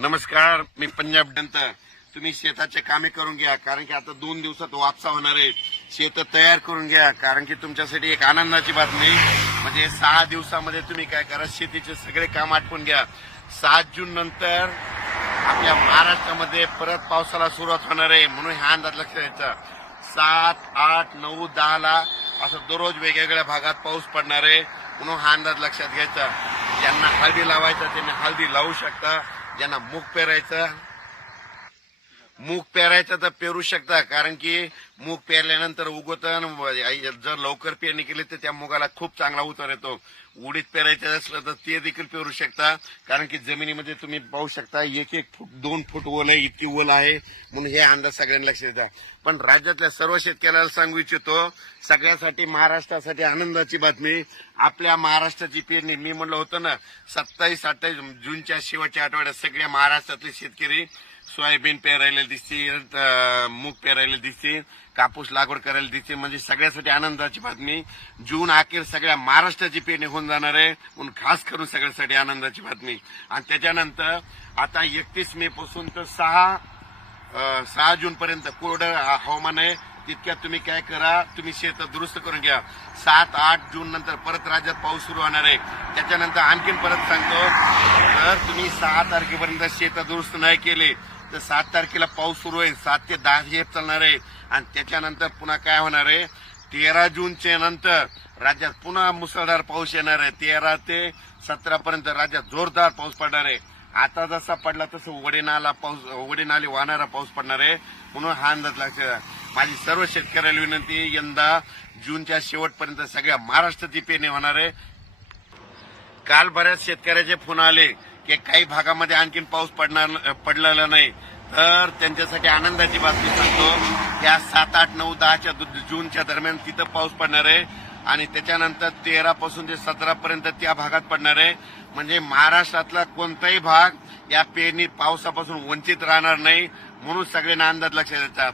नमस्कार मी पंजाब डंत तुम्ही शेताचे कामे करून घ्या कारण की आता दोन दिवसात वापसा होणार आहे. शेत तयार करून घ्या कारण की तुमच्यासाठी एक आनंदाची बातमी. म्हणजे सहा दिवसामध्ये तुम्ही काय करा शेतीचे सगळे काम आटपून घ्या. सात जून नंतर आपल्या महाराष्ट्रामध्ये परत पावसाला सुरुवात होणार आहे म्हणून ह्या अंदाज लक्षात द्यायचा सात आठ नऊ दहाला असं दररोज वेगवेगळ्या भागात पाऊस पडणार आहे म्हणून हा अंदाज लक्षात घ्यायचा. ज्यांना हळदी लावायचा त्यांनी हळदी लावू शकता. ज्यांना मूग पेरायचा मूग पेरायचं तर पेरू शकता कारण की मूग पेरल्यानंतर उगवतं जर लवकर पेरणी केली तर त्या मुगाला खूप चांगला उतर येतो. उडीत पेरायचं असलं तर ते देखील पेरू शकता कारण की जमिनीमध्ये तुम्ही पाहू शकता एक एक फूट दोन फूट ओल आहे इतकी ओल आहे म्हणून हे अंदाज सगळ्यांना लक्षात येतात पण राज्यातल्या सर्व शेतकऱ्याला सांगू इच्छितो सगळ्यासाठी महाराष्ट्रासाठी आनंदाची बातमी आपल्या महाराष्ट्राची पेरणी मी म्हणलं होतं ना सत्तावीस अठ्ठावीस जूनच्या शेवटच्या आठवड्यात सगळ्या महाराष्ट्रातले शेतकरी सोयाबीन पेरायला दिसते मूग पेरायला दिसते कापूस लागवड करायला दिसते. म्हणजे सगळ्यासाठी आनंदाची बातमी. जून अखेर सगळ्या महाराष्ट्राची पेरणी होऊन जाणार आहे. म्हणून खास करून सगळ्यासाठी आनंदाची बातमी. आणि त्याच्यानंतर आता एकतीस मे पासून तर सहा सहा जून पर्यंत कोरडं हवामान आहे. तितक्यात तुम्ही काय करा तुम्ही शेत दुरुस्त करून घ्या. सात आठ जून नंतर परत राज्यात पाऊस सुरू होणार आहे. त्याच्यानंतर आणखीन परत सांगतो जर तुम्ही सहा तारखेपर्यंत शेत दुरुस्त नाही केले तर सात तारखेला पाऊस सुरू आहे. सात ते दहा हे चालणार आहे. आणि त्याच्यानंतर पुन्हा काय होणार आहे? तेरा जूनच्या नंतर राज्यात पुन्हा मुसळधार पाऊस येणार आहे. तेरा ते सतरा पर्यंत राज्यात जोरदार पाऊस पडणार आहे. आता जसा पडला तसं वडीनाला पाऊस वडीनाले वाहणारा पाऊस पडणार आहे. म्हणून हा अंदाज लक्षात माझी सर्व शेतकऱ्याला विनंती यंदा जूनच्या शेवटपर्यंत सगळ्या महाराष्ट्राची पेरणी होणार आहे. काल बऱ्याच शेतकऱ्याचे फोन आले. की काही भागामध्ये आणखीन पाऊस पडणार पडलेला नाही. तर त्यांच्यासाठी आनंदाची बातमी सांगतो या सात आठ नऊ दहाच्या दु- जूनच्या दरम्यान तिथं पाऊस पडणार आहे. आणि त्याच्यानंतर तेरा पासून ते सतरा पर्यंत त्या भागात पडणार आहे. म्हणजे महाराष्ट्रातला कोणताही भाग या पेरणी पावसापासून वंचित राहणार नाही म्हणून सगळ्यांना नांदात लक्षात येतात.